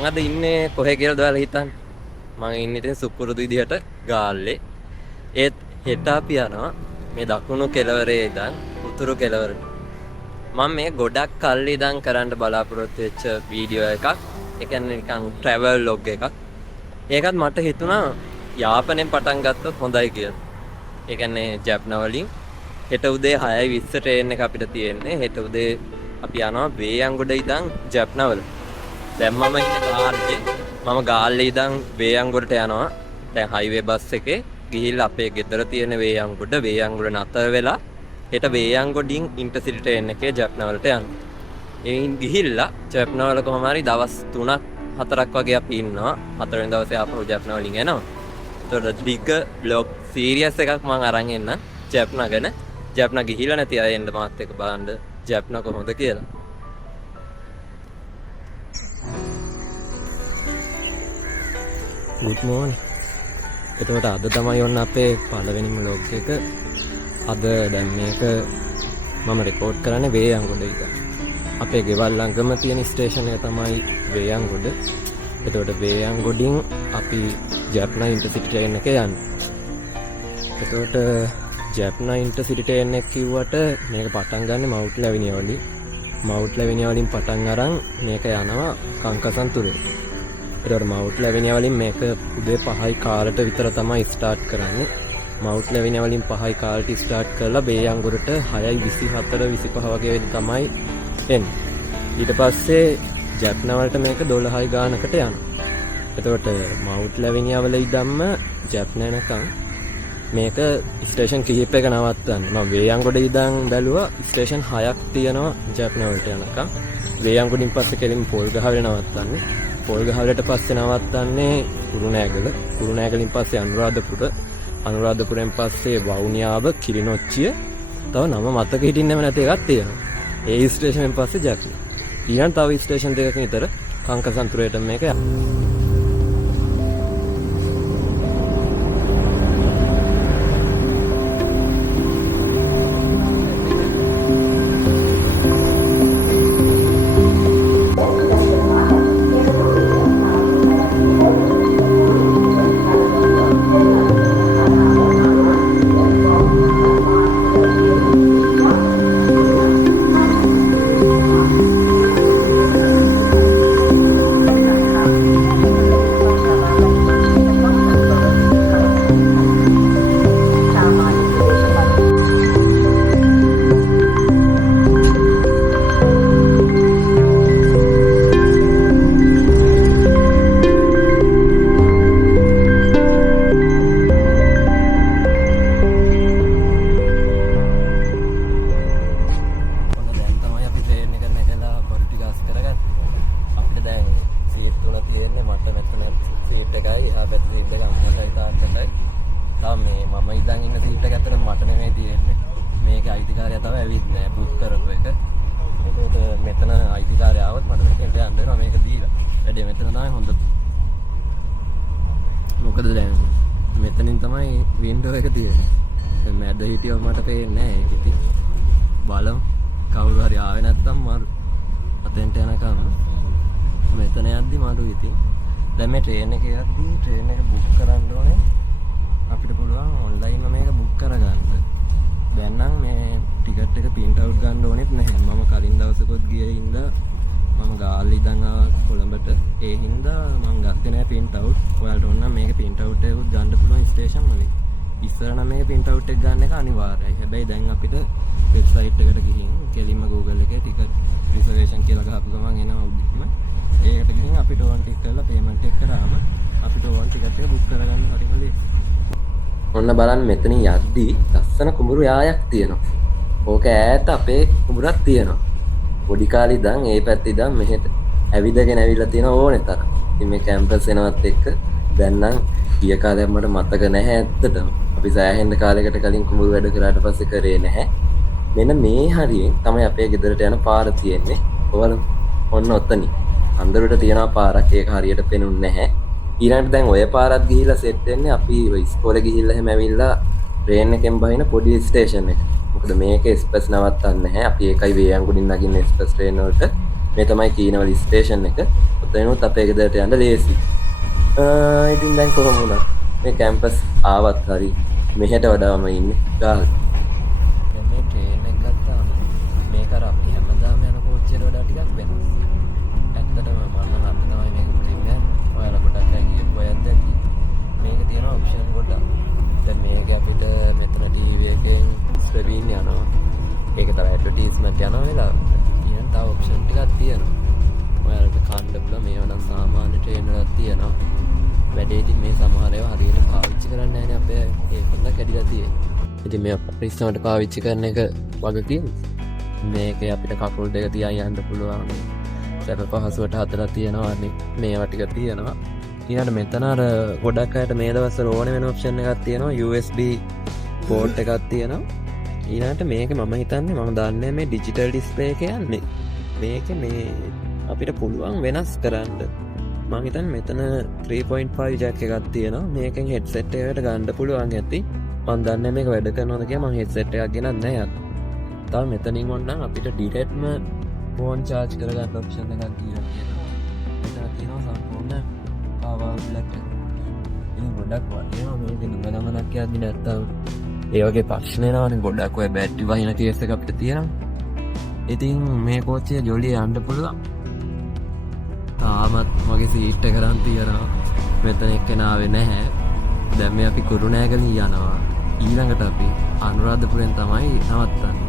මං අද ඉන්නේ කොහෙ කියලාද ඔයාලා හිතන්නේ? මං ඉන්නේ ඉතින් සුපුරුදු විදිහට ගාල්ලේ. ඒත් හෙට අපි යනවා මේ දකුණු කෙළවරේ ඉඳන් උතුරු කෙළවරට. මම මේ ගොඩක් කල් ඉඳන් කරන්න බලාපොරොත්තු වෙච්ච වීඩියෝ එකක්. ඒ කියන්නේ නිකන් travel log එකක්. ඒකත් මට හිතුණා යාපනයෙන් පටන් ගත්තොත් හොඳයි කියලා. ඒ කියන්නේ ජැප්නා වලින් හෙට උදේ 6:20 ට්‍රේන් එක අපිට තියෙන්නේ. හෙට උදේ අපි යනවා වේයන්ගොඩ ඉඳන් ජැප්නාවල. දැන් මම ඉන්නේ ගාල්ලේ. මම ගාල්ලේ ඉඳන් වේයන්ගොඩට යනවා. දැන් හයිවේ බස් එකේ ගිහිල්ලා අපේ ගෙදර තියෙන වේයන්ගොඩ නතර වෙලා හෙට වේයන්ගොඩින් ඉන්ටර්සිටි ට්‍රේන් එකේ ජැප්නාවලට යනවා. එයින් ගිහිල්ලා ජැප්නාවල කොහොම හරි දවස් 3-4ක් වගේ අපි ඉන්නවා. 4 වෙනි දවසේ ආපහු ජැප්නාවලින් එනවා. ඒතකොට ඩිග් බ්ලොග් සීරියස් එකක් මම අරන් එන්න ජැප්නා ගැන. ජැප්නා ගිහිල්ලා නැති අය එන්න මාත් එක්ක බලන්න ජැප්නා කොහොමද කියලා. good morning. එතකොට අද තමයි ඔන්න අපේ පළවෙනිම vlog එක. අද දැන් මේක මම රෙකෝඩ් කරන්නේ වේයන්ගොඩ ඉඳන්. අපේ ගෙවල් ළඟම තියෙන ස්ටේෂන් එක තමයි වේයන්ගොඩ. එතකොට වේයන්ගොඩින් අපි ජැප්නා ඉන්ටර්සිටි ට්‍රේන් එකේ යන්නේ. එතකොට ජැප්නා ඉන්ටර්සිටි ට්‍රේන් එක කිව්වට මේක පටන් ගන්න මවුට්ල ඇවිනිය වලින්. මවුට්ල ඇවිනිය වලින් පටන් අරන් මේක යනවා කංකසන්තුරේ. ඒතකොට මවුට්ල ඇවිනිය වලින් මේක උදේ 5යි කාලට විතර තමයි ස්ටාර්ට් කරන්නේ. මවුට්ල ඇවිනිය වලින් 5යි කාලට ස්ටාර්ට් කරලා වේයන්ගොඩට 6:24-25 වගේ වෙද්දි තමයි එන්නේ. ඊට පස්සේ ජැප්නා වලට මේක 12යි ගානකට යනවා. එතකොට මවුට්ල ඇවිනිය වල ඉඳන්ම ජැප්නා යනකම් මේක ස්ටේෂන් කිහිපයක නවත්තන්නේ. මම වේයන්ගොඩ ඉඳන් බැලුවා ස්ටේෂන් 6ක් තියෙනවා ජැප්නා වලට යනකම්. වේයන්ගොඩින් පස්සේ කෙලින් පොල්ගහවෙල නවත්තන්නේ. පොල්ගහවෙලට පස්සේ නවත්තන්නේ කුරුණෑගල. කුරුණෑගලින් පස්සේ අනුරාධපුර. අනුරාධපුරෙන් පස්සේ වවුනියාව, කිරිනොච්චිය. තව නම මතක හිටින්නෙම නැති එකක් තියෙනවා. ඒ ස්ටේෂනෙන් පස්සේ ජැප්නා. ඊළඟ තව ස්ටේෂන් දෙකකින් විතර කංකසන්තුරේට මේක යනවා. මොකද දැන් මෙතනින් තමයි වින්ඩෝ එක තියෙන්නේ. දැන් මැද හිටියොත් මට පේන්නේ නැහැ ඒක ඉතින්. බලමු කවුරු හරි ආවේ නැත්තම් මරු අතෙන්ට යනකම් මෙතන යද්දි මරු ඉතින්. දැන් මේ ට්‍රේන් එකේ යද්දි ට්‍රේන් එක බුක් කරන්න ඕනේ. අපිට පුළුවන් ඔන්ලයින්ම මේක බුක් කරගන්න. දැන් නම් මේ ටිකට් එක print out ගන්න ඕනෙත් නැහැ. මම කලින් දවසකොත් ගියේ ඉඳලා මම ගාල්ලේ ඉඳන් කොළඹට ඒ හින්දා මම ගත්තේ නැහැ print out. ඔයාලට ඕන නම් මේක print out එකකුත් ගන්න පුළුවන් ස්ටේෂන් වලින්. ඉස්සර නම් මේක print out එක ගන්න එක අනිවාර්යයි. හැබැයි දැන් අපිට වෙබ්සයිට් එකට ගිහින් කෙලින්ම Google එකේ ටිකට් රිසර්වේෂන් කියලා ගහපු ගමන් එනවා උඩින්ම. ඒකට ගිහින් අපිට ඕන ටික කරලා payment එක කරාම අපිට ඕන ටිකට් එක book කරගන්න හරිම ලේසියි. ඔන්න බලන්න මෙතනින් යද්දී ලස්සන කුඹුරු යායක් තියෙනවා. ඕක ඈත අපේ කුඹුරක් තියෙනවා. පොඩි කාලේ ඉඳන් ඒ පැත්තේ ඉඳන් මෙහෙට ඇවිදගෙන ඇවිල්ලා තියෙන ඕනේ තරම්. ඉතින් මේ කැම්පස් එනවත් එක්ක දැන් නම් ගිය කාලයක් මට මතක නැහැ ඇත්තටම. අපි සෑහෙන කාලයකට කලින් කුඹුරු වැඩ කරාට පස්සේ කරේ නැහැ. මෙන්න මේ හරියෙන් තමයි අපේ ගෙදරට යන පාර තියෙන්නේ. ඔයාලා ඔන්න ඔතනින්. අන්දරට තියෙන පාරක් ඒක හරියට පේනුන්නේ නැහැ. ඊළඟට දැන් ඔය පාරත් ගිහිල්ලා සෙට් වෙන්නේ අපි ඔය ඉස්කෝලේ ගිහිල්ලා එහෙම ඇවිල්ලා ට්‍රේන් එකෙන් බහින පොඩි ස්ටේෂන් එක. මොකද මේක එක්ස්ප්‍රස් නවත්තන්නේ නැහැ. අපි ඒකයි වේයන්ගොඩින් නගින්න එක්ස්ප්‍රස් ට්‍රේන් වලට. මේ තමයි කීනවල ස්ටේෂන් එක. ඔතනොත් අපේ ගෙදරට යන්න ලේසි. ඉතින් දැන් කොහොම වුණත් මේ කැම්පස් ආවත් හරි මෙහෙට වඩාම ඉන්නේ ගාල්. දැන් මේ ට්‍රේන් එක ගත්තාම මේක අර අපි හැමදාම යන කෝච්චියට වඩා ටිකක් වෙනස්. ඇත්තටම මම නම් අද තමයි මේක මුලින්ම යන්නේ. ඔයාලා ගොඩක් අය ගියපු අයත් ඇති. මේක තියෙන ඔප්ෂන් ගොඩක්. දැන් මේක අපිට මෙතන ටීවී එකෙන් ස්ක්‍රීන් යනවා. ඒක තමයි ඇඩ්වර්ටයිස්මන්ට් යනවා වෙලාවට. ඊයන් තව ඔප්ෂන් ටිකක් තියෙනවා. ඔයාලට කන්න පුළුවන් මේව නම් සාමාන්‍ය ට්‍රේන් වලත් තියෙනවා. වැඩේ ඉතින් මේ සමහර ඒවා හරියට පාවිච්චි කරන්නේ නැහැ නේ අපේ ඒකෙන්ද කැඩිලා තියෙන්නේ. ඉතින් මේ පරිස්සමට පාවිච්චි කරන එක වගකීම්. මේකේ අපිට කකුල් දෙක තියන් යන්න පුළුවන්. සැප පහසුවට හදලා තියෙනවා නේ. මේවා ටික තියෙනවා. ඊළඟට මෙතන අර ගොඩක් අයට මේ දවස්වල ඕනේ වෙන ඔප්ෂන් එකක් තියෙනවා. USB පෝට් එකක් තියෙනවා. ඊළඟට මේක මම හිතන්නේ මම දන්නේ මේ ඩිජිටල් ඩිස්ප්ලේ එක යන්නේ. මේක මේ අපිට පුළුවන් වෙනස් කරන්න. මම හිතන්නේ මෙතන 3.5 ජැක් එකක් තියෙනවා. මේකෙන් හෙඩ්සෙට් එකකට ගන්න පුළුවන් ඇති. මම දන්නේ මේක වැඩ කරනවද කියලා. මම හෙඩ්සෙට් එකක් ගෙනත් නැහැ අද. තව මෙතනින් ඕනනම් අපිට ඩිරෙක්ට්ම ෆෝන් charge කරගන්න ඔප්ෂන් එකක් දීලා තියෙනවා. මෙතන තියෙනවා සම්පූර්ණ power black. ඉතින් ගොඩක් වටිනවා මේක නිගමනක් යද්දි නැත්තම් ඒ වගේ ප්‍රශ්නේ නෑනේ ගොඩක් ඔය බැටරි වහින කේස් එක අපිට තියෙනවා. ඉතින් මේ කෝච්චිය ජොලිය යන්න පුළුවන්. තාමත් මගේ සීට් එක කරන් තියනවා. මෙතන එක්කෙනාවේ නැහැ. දැන් මේ අපි කුරුණෑගලින් යනවා. ඊළඟට අපි අනුරාධපුරෙන් තමයි නවත්තන්නේ.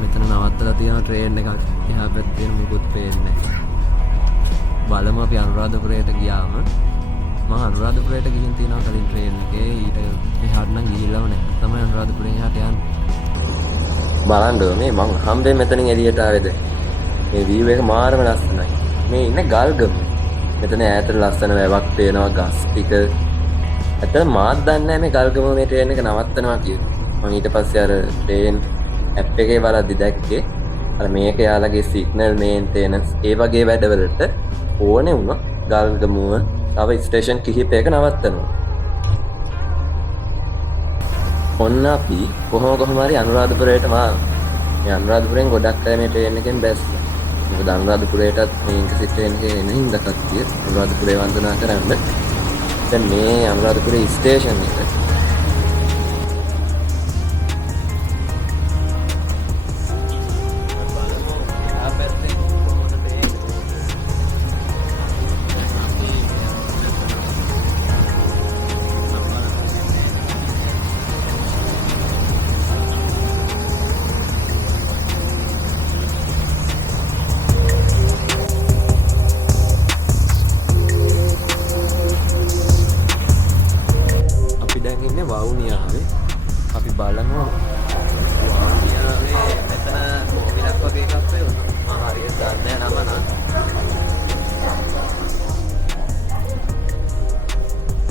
මෙතන නවත්තලා තියෙන ට්‍රේන් එකක් එහා පැත්තේ මොකුත් පේන්නේ නැහැ. බලමු අපි අනුරාධපුරයට ගියාම මම අනුරාධපුරයට ගිහින් තියෙනවා කලින් ට්‍රේන් එකේ ඊට එහාට නම් ගිහිල්ලාම නැහැ. තමයි අනුරාධපුරයෙන් එහාට යන්නේ. බලන්න මේ මං හම්බෙන් මෙතනින් එළියට ආවේද. මේ view එක මාරම ලස්සනයි. මේ ඉන්නේ ගල්ගම. මෙතන ඈතට ලස්සන වැවක් පේනවා ගස් ටික. ඇත්තට මාත් දන්නේ නැහැ මේ ගල්ගම මේ ට්‍රේන් එක නවත්තනවා කියලා. මම ඊට පස්සේ අර ට්‍රේන් ඇප් එකේ බලද්දි දැක්කේ අර මේක යාලගේ සිග්නල් මේන්ටේනන්ස් ඒ වගේ වැඩවලට ඕනේ වුණා ගල්ගමුව තව ස්ටේෂන් කිහිපයක නවත්තනවා. ඔන්න අපි කොහොම හරි අනුරාධපුරයටම මේ අනුරාධපුරෙන් ගොඩක් අය මේ ට්‍රේන් එකෙන් බැස්සා. මොකද අනුරාධපුරයටත් මේ ඉන්ටර්සිටි ට්‍රේන් එකේ එන හින්දා කට්ටිය අනුරාධපුරේ වන්දනා කරන්න. දැන් මේ අනුරාධපුරේ ස්ටේෂන් එක වවුනියාවේ අපි බලමු වවුනියාවේ මෙතන මොබිලක් වගේ එකක් වෙනවා මම හරියට දන්නේ නැහැ නම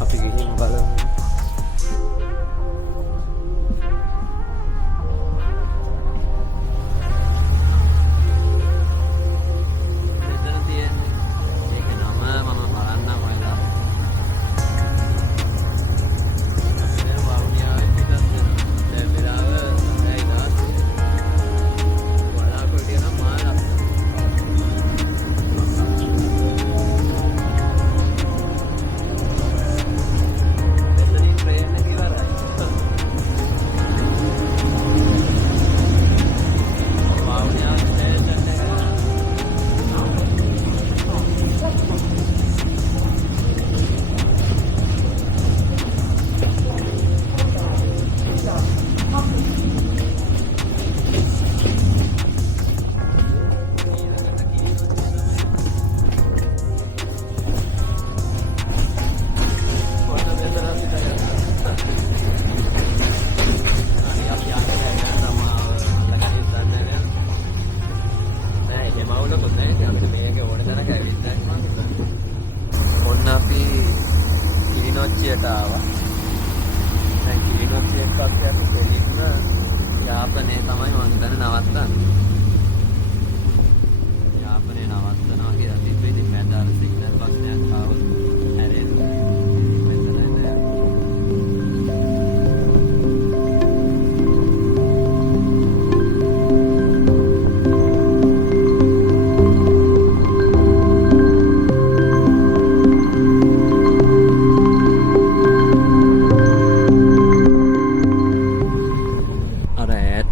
අපි ගිහින් බලමු. මෙතන තියෙන්නේ ඒක නම මම බලන්නම් ඔයාලා.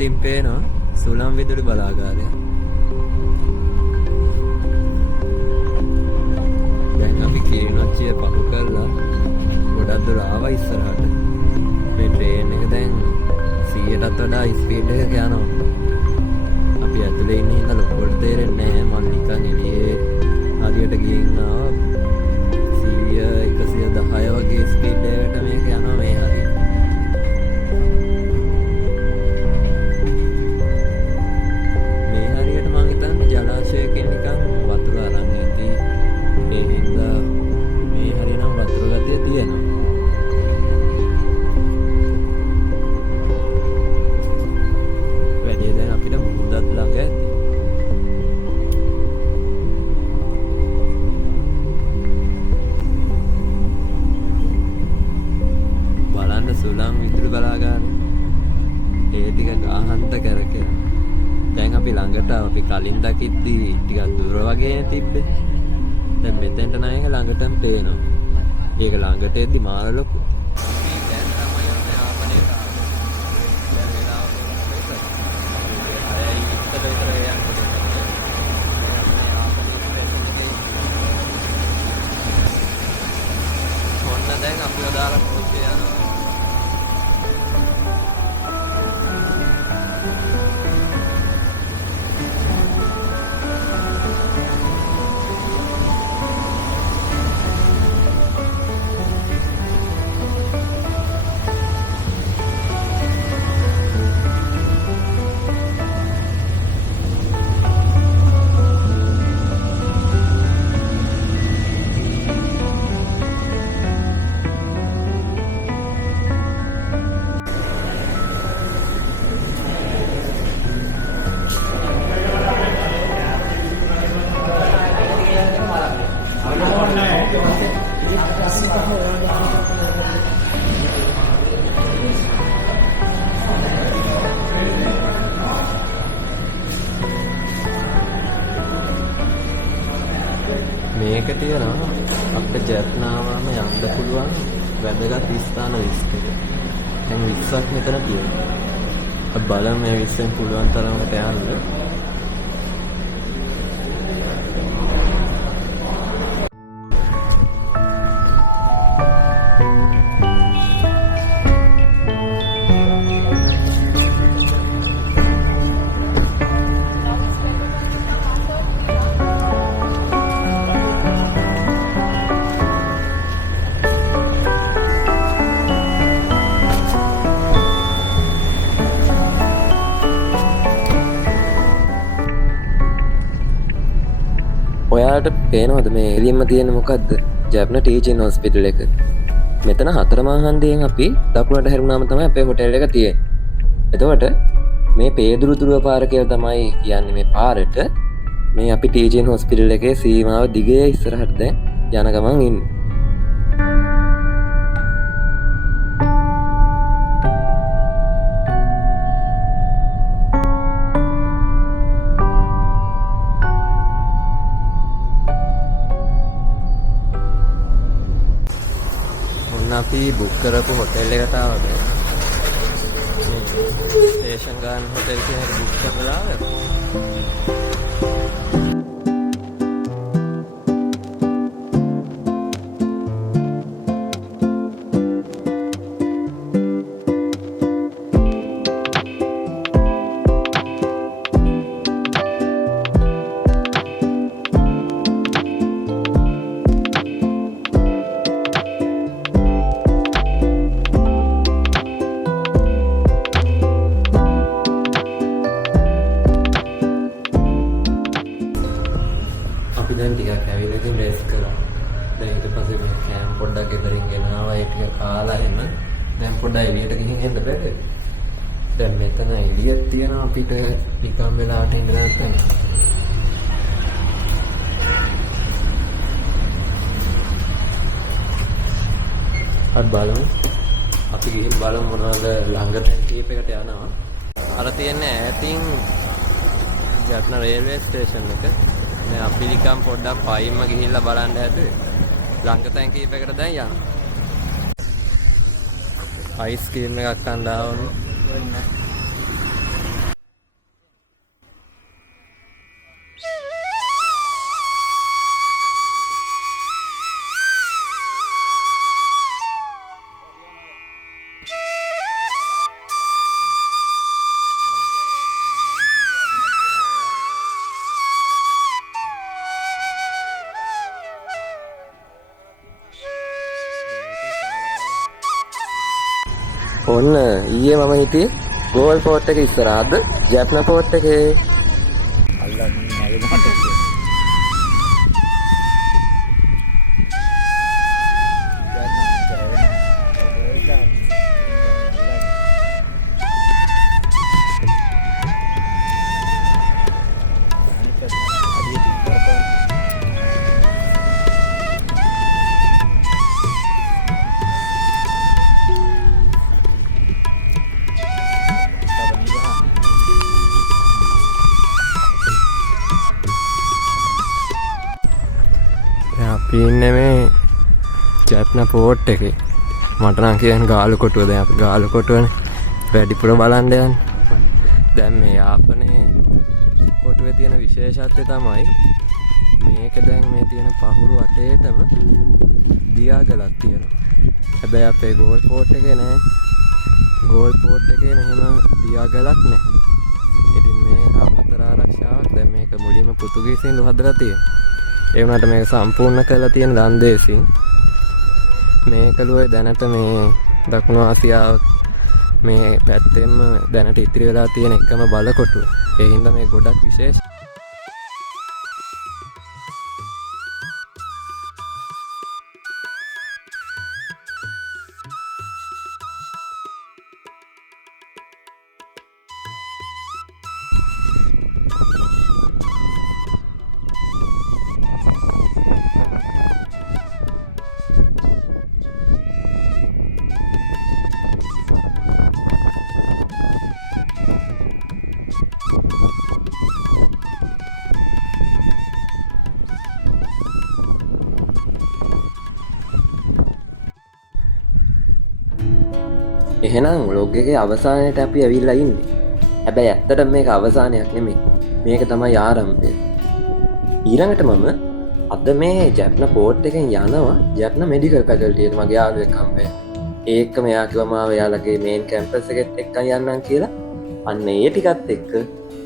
පිටින් පේනවා සුළං විදුලි බලාගාරය. දැන් අපි කිරිනොච්චිය පහු කරලා ගොඩක් දුර ආවා ඉස්සරහට. මේ ට්‍රේන් එක දැන් 100ටත් වඩා ස්පීඩ් එකක යනවා. අපි ඇතුලේ ඉන්න හින්දා ලොකුවට තේරෙන්නේ නැහැ. මම නිකන් එළියේ හරියට ගිහින් ආවා 100 110 වගේ ස්පීඩ් එකකට මේක යනවා මේ හරියට. ජලාශයකින් නිකන් වතුර අරන් ඇති. ඒ හින්දා මේ හරියනම් වතුර ගතිය තියෙනවා. වැඩි දැන් අපිට මුහුදත් ළඟ ඇති. බලන්න සුළං විදුලි බලාගාරය. ඒ ටික ගාහන්ත කරකෙන. දැන් අපි ළඟට අපි කලින් දකිද්දී ටිකක් දුර වගේ තිබ්බේ. දැන් මෙතෙන්ට නම් ඒක ළඟටම පේනවා. ඒක ළඟට එද්දි මාර ලොකු. අපි දැන් තමයි යන්නේ ආපනේට ආවේ. දැන් වෙලාව විතර. අයයි විතර යන්නේ. ඔන්න දැන් අපි ඔදාලා පොතේ යනවා. මේක තියෙනවා අපිට ජැප්නාවාම යන්න පුළුවන් වැදගත් ස්ථාන 20ක. දැන් 20ක් මෙතන තියෙනවා. අපි බලමු මේ 20න් පුළුවන් තරමකට යන්න. ඔයාලට පේනවද මේ එළියෙම තියෙන මොකද්ද? ජැප්න ටීචින් හොස්පිටල් එක. මෙතන හතරමහා හන්දියෙන් අපි දකුණට හැරුණාම තමයි අපේ හොටෙල් එක තියෙන්නේ. එතකොට මේ පේදුරුතුරුව පාර කියලා තමයි කියන්නේ මේ පාරට. මේ අපි ටීචින් හොස්පිටල් එකේ සීමාව දිගේ ඉස්සරහට දැන් යන ගමන් ඉන්නේ. අපි බුක් කරපු හොටෙල් එකට ආවද? මේ ස්ටේෂන් ගාන හොටෙල් කියන එක බුක් කරලා ආවද? දැන් ටිකක් ඇවිල්ලා ඉතින් රෙස් කරා. දැන් ඊට පස්සේ මේ කෑම පොඩ්ඩක් ගෙදරින් ගෙනාවා. ඒ ටික කාලා එන්න. දැන් පොඩ්ඩක් එළියට ගිහින් එන්න බැහැ. දැන් මෙතන එළියක් තියෙනවා අපිට නිකම් වෙලාවට ඉන්න නැත්නම්. අත් බලමු. අපි ගිහින් බලමු මොනවද ළඟ තැන් කීපයකට යනවා. අර තියන්නේ ඈතින් ජැප්න රේල්වේ ස්ටේෂන් එක. දැන් අපි නිකම් පොඩ්ඩක් පයින්ම ගිහිල්ලා බලන්න හැදුවේ. ළඟ තැන් කීපයකට දැන් යනවා. අයිස් ක්‍රීම් එකක් කන්න ආවනේ. ඔන්න ඊයේ මම හිටියේ ගෝල් ෆෝට් එක ඉස්සරහද ජැප්න ෆෝට් එකේ. අපි ඉන්නේ මේ ජැප්න ෆෝට් එකේ. මට නම් කියන්නේ ගාලු කොටුව. දැන් අපි ගාලු කොටුවනේ වැඩිපුර බලන්න යන්නේ. දැන් මේ යාපනයේ කොටුවේ තියෙන විශේෂත්වය තමයි මේක දැන් මේ තියෙන පහුරු අතේටම දියාගලක් තියෙනවා. හැබැයි අපේ ගෝල් ෆෝට් එකේ නෑ. ගෝල් ෆෝට් එකේ මෙහෙම දියාගලක් නෑ. ඉතින් මේ අමතර ආරක්ෂාවක් දැන් මේක මුලින්ම පෘතුගීසින්ලු හදලා තියෙනවා. ඒ වුණාට මේක සම්පූර්ණ කරලා තියෙන ලන්දේසින්. මේකලුවේ දැනට මේ දකුණු ආසියාව මේ පැත්තෙම දැනට ඉතිරි වෙලා තියෙන එකම බලකොටුව. ඒ හින්දා මේ ගොඩක් විශේෂ. එහෙනම් ව්ලොග් එකේ අවසානයට අපි ඇවිල්ලා ඉන්නේ. හැබැයි ඇත්තටම මේක අවසානයක් නෙමෙයි. මේක තමයි ආරම්භය. ඊළඟට මම අද මේ ජැප්න ෆෝට් එකෙන් යනවා ජැප්න මෙඩිකල් ෆැකල්ටි එකට මගේ යාළුවෙක් හම්බ වෙනවා. ඒකම එයා කිව්වා මාව එයාලගේ මේන් කැම්පස් එකට එක්කන් යන්නම් කියලා. අන්න ඒ ටිකත් එක්ක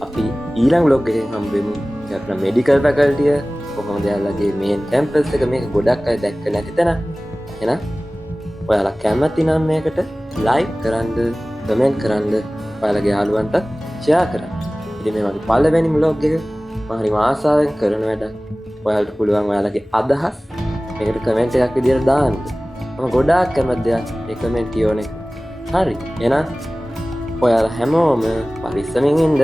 අපි ඊළඟ ව්ලොග් එකෙන් හම්බ වෙමු. ජැප්න මෙඩිකල් ෆැකල්ටිය කොහොමද එයාලගේ මේන් කැම්පස් එක මේක ගොඩක් අය දැක්ක නැති තැන. එහෙනම් ඔයාලා කැමති නම් මේකට ලයික් කරන්න, කමෙන්ට් කරන්න, ඔයාලගේ යාළුවන්ට ෂෙයා කරන්න. ඉතින් මේ වගේ පළවෙනි vlog එක මම හරිම ආසාවෙන් කරන වැඩක්. ඔයාලට පුළුවන් ඔයාලගේ අදහස් මේකට කමෙන්ට් එකක් විදියට දාන්න. මම ගොඩාක් කැමති දෙයක් මේ කමෙන්ට් කියෝනේ. හරි. එහෙනම් ඔයාලා හැමෝම පරිස්සමින් ඉන්න.